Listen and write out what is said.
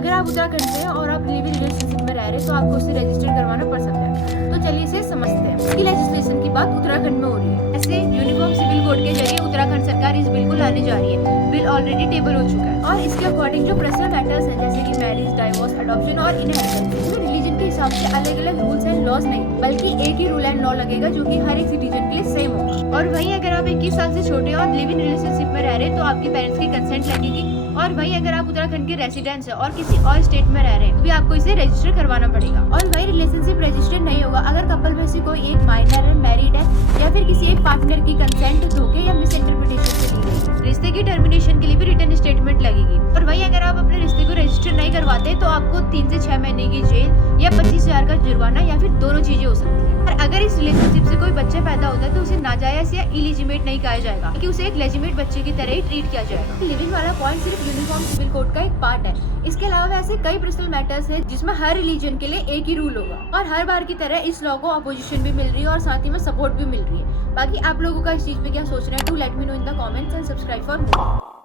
अगर आप उत्तराखंड से हैं और आप लिव इन रिलेशनशिप में रह रहे हैं तो आपको उसे रजिस्टर करवाना पड़ सकता है। तो चलिए इसे समझते हैं। इसकी लेजिस्लेशन की बात उत्तराखंड में हो रही है। ऐसे यूनिफॉर्म सिविल कोड के जरिए उत्तराखंड सरकार इस बिल को लाने जा रही है। बिल ऑलरेडी टेबल हो चुका है और इसके अकॉर्डिंग जो पर्सनल मैटर्स हैं जैसे कि मैरिज, डाइवोर्स, अडॉप्शन और इनहेरिटेंस, इसमें रिलीजन के हिसाब से अलग अलग रूल्स एंड लॉज नहीं बल्कि एक ही रूल एंड लॉ लगेगा जो कि हर एक सिटीजन के लिए सेम होगा। और वहीं अगर आप 21 साल से छोटे और लिव इन रिलेशनशिप में रह रहे हैं तो आपके पेरेंट्स की कंसेंट लगेगी। और वहीं अगर आप उत्तराखंड के रेसिडेंट्स हैं और किसी और स्टेट में रह रहे हैं तो भी आपको इसे रजिस्टर करवाना पड़ेगा। और वहीं रिलेशनशिप रजिस्टर नहीं होगा अगर कपल में से कोई एक माइनर है, मैरिड है या फिर किसी एक पार्टनर की कंसेंट धोखे या मिस इंटरप्रिटेशन से ली गई। रिश्ते की टर्मिनेशन के लिए भी रिटर्न स्टेटमेंट लगेगी। और वहीं अगर आप अपने रिश्ते को रजिस्टर नहीं करवाते तो आपको 3 से 6 महीने की जेल या 25,000 का जुर्माना या फिर दोनों चीजें हो सकती है। और अगर इस रिलेशनशिप से कोई बच्चा पैदा होता है तो उसे नाजायज या इलिजिमेट नहीं कहा जाएगा क्योंकि उसे एक लेजिमेट बच्चे की तरह ही ट्रीट किया जाएगा। लिविंग वाला पॉइंट सिर्फ यूनिफॉर्म सिविल कोड का एक पार्ट है। इसके अलावा ऐसे कई पर्सनल मैटर्स हैं जिसमें हर रिलीजन के लिए एक ही रूल होगा और हर बार की तरह इस लॉ को अपोजिशन भी मिल रही है और साथ ही में सपोर्ट भी मिल रही है। बाकी आप लोगों का इस चीज पे क्या सोच रहे हैं? Do let me know in the comments and subscribe for more.